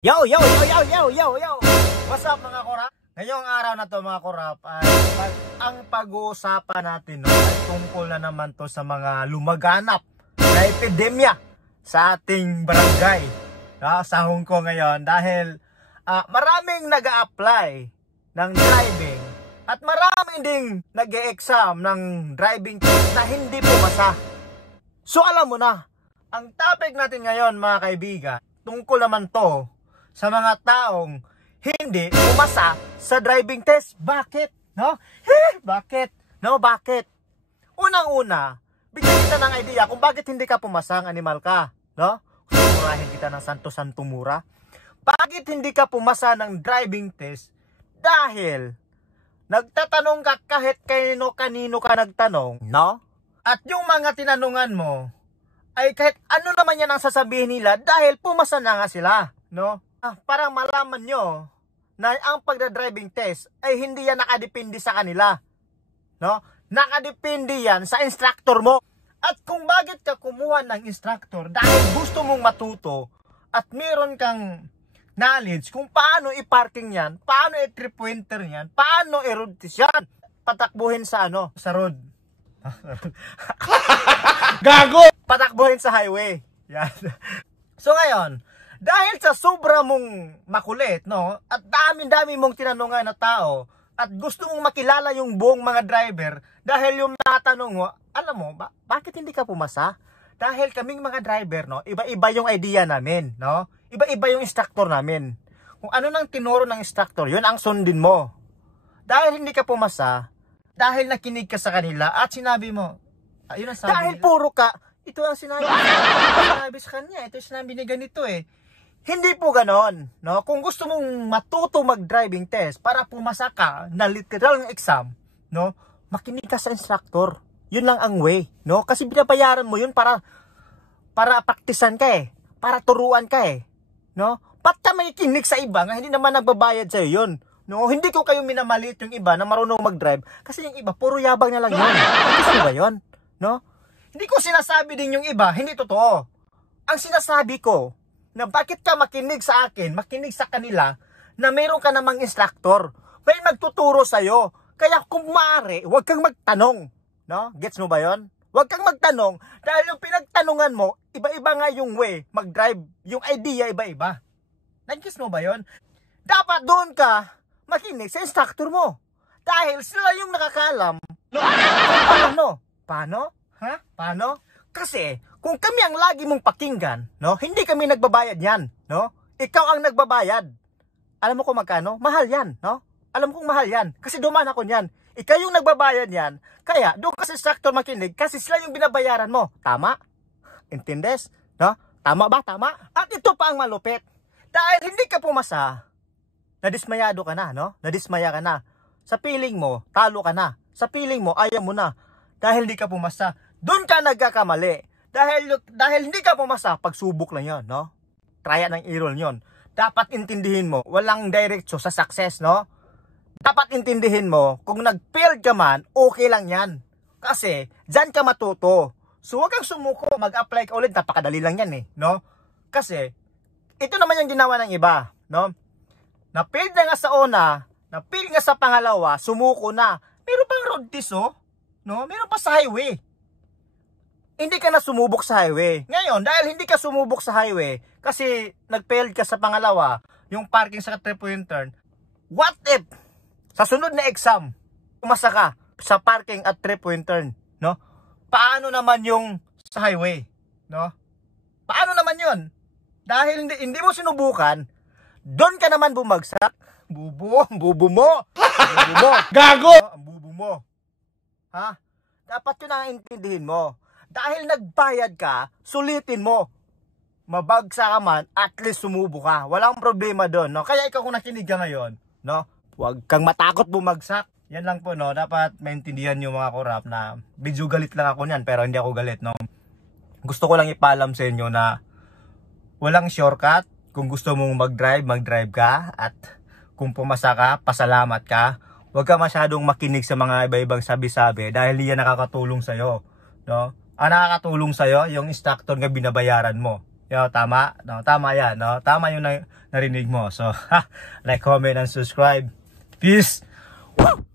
Yo, yo, yo, yo, yo, yo, yo! What's up mga korap? Ngayong araw na to mga korap ay ang pag-uusapan natin ay tungkol na naman to sa mga lumaganap na epidemya sa ating barangay sa Hong Kong ngayon dahil maraming nag-a-apply ng driving at maraming ding nag-e-exam ng driving test na hindi pumasa. So alam mo na, ang topic natin ngayon mga kaibigan, tungkol naman to sa mga taong hindi pumasa sa driving test. Bakit? No? Bakit? No, bakit? Unang-una, bigyan kita ng idea kung bakit hindi ka pumasang animal ka. No? Sumurahin kita ng santo-santo mura. Bakit hindi ka pumasa ng driving test? Dahil nagtatanong ka kahit kanino ka nagtanong, no? At yung mga tinanungan mo ay kahit ano naman yan ang sasabihin nila dahil pumasa na nga sila, no? Para malaman nyo na ang pagdadriving test ay hindi yan nakadepende sa kanila, no? Nakadepende yan sa instructor mo. At kung bakit ka kumuha ng instructor dahil gusto mong matuto at meron kang knowledge kung paano i-parking yan, paano i-trip pointer yan, paano i-road test yan, patakbuhin sa sa road. Gago! Patakbuhin sa highway. Yan. So ngayon, dahil sa sobra mong makulit, no? At dami-dami mong tinanungan na tao at gusto mong makilala yung buong mga driver dahil yung natanong mo, alam mo, bakit hindi ka pumasa? Dahil kaming mga driver, no? Iba-iba yung idea namin, no? Iba-iba yung instructor namin. Kung ano nang tinuro ng instructor, yun ang sundin mo. Dahil hindi ka pumasa, dahil nakinig ka sa kanila at sinabi mo, ayun ang sabi dahil nila. Puro ka, ito ang sinabi. Sinabi sa kanya, ito yung sinabi ni ganito eh. Hindi po ganon, no? Kung gusto mong matuto mag-driving test para pumasa ka na literal ng exam, no? Makinig ka sa instructor. Yun lang ang way, no? Kasi binabayaran mo yun para praktisan ka eh. Para turuan ka eh, no? Ba't ka may kinig sa iba nga hindi naman nagbabayad sa'yo yun? No, hindi ko kayo minamalit yung iba na marunong mag-drive kasi yung iba puro yabang na lang yun. Hindi ba yun? No? Hindi ko sinasabi din yung iba, hindi totoo. Ang sinasabi ko na bakit ka makinig sa akin, makinig sa kanila na meron ka namang instructor. May magtuturo sa'yo. Kaya kung maaari, huwag kang magtanong. No? Gets mo ba yun? Huwag kang magtanong dahil yung pinagtanungan mo, iba-iba nga yung way mag-drive. Yung idea iba-iba. Nag-gets mo ba yun? Dapat doon ka makinig sa instructor mo. Dahil sila yung nakakaalam. Paano? Paano? Ha? Paano? Kasi, kung kami ang lagi mong pakinggan, no? Hindi kami nagbabayad yan, no? Ikaw ang nagbabayad. Alam mo kung magkano? Mahal yan, no? Alam kong mahal yan. Kasi dumaan ako niyan. Ikaw yung nagbabayad yan. Kaya, doon ka sa instructor makinig kasi sila yung binabayaran mo. Tama? Intindes? No? Tama ba? Tama? At ito pa ang malupit. Dahil hindi ka pumasa, nadismayado ka na, no? Nadismaya ka na. Sa piling mo, talo ka na. Sa piling mo, ayaw mo na. Dahil hindi ka pumasa, doon ka nagkakamali. Dahil hindi ka pumasa, pagsubok lang yon, no? Trya ng error yon. Dapat intindihin mo, walang diretso sa success, no? Dapat intindihin mo, kung nag-fail ka man, okay lang yan. Kasi, dyan ka matuto. So, huwag kang sumuko, mag-apply ka ulit, napakadali lang yan eh, no? Kasi, ito naman yung ginawa ng iba, no? Na-fail na nga sa una, na-fail nga sa pangalawa, sumuko na. Meron pang road test, oh. No? Meron pa sa highway. Hindi ka na sumubok sa highway. Ngayon, dahil hindi ka sumubok sa highway, kasi nag-fail ka sa pangalawa, yung parking sa trip point turn, what if, sa sunod na exam, pumasa ka sa parking at trip point turn, no? Paano naman yung sa highway, no? Paano naman yun? Dahil hindi mo sinubukan, doon ka naman bumagsak. Bubo mo. Bubo mo. Gago! Ang bubo mo. Ha? Dapat yun ang intindihin mo. Dahil nagbayad ka, sulitin mo. Mabagsak ka man, at least sumubo ka. Walang problema doon, no? Kaya ikaw kung nakinig ka ngayon, no? Huwag kang matakot bumagsak. Yan lang po, no? Dapat maintindihan yung mga korap na medyo galit lang ako niyan, pero hindi ako galit, no? Gusto ko lang ipaalam sa inyo na walang shortcut. Kung gusto mong mag-drive ka. At kung pumasa ka, pasalamat ka. Huwag ka masyadong makinig sa mga iba-ibang sabi-sabi dahil yan nakakatulong sa'yo, no? Ang nakakatulong sa'yo, yung instructor nga binabayaran mo. Yo, tama. No, tama yan, no? Tama yung narinig mo. So, like, comment, and subscribe. Peace! Woo!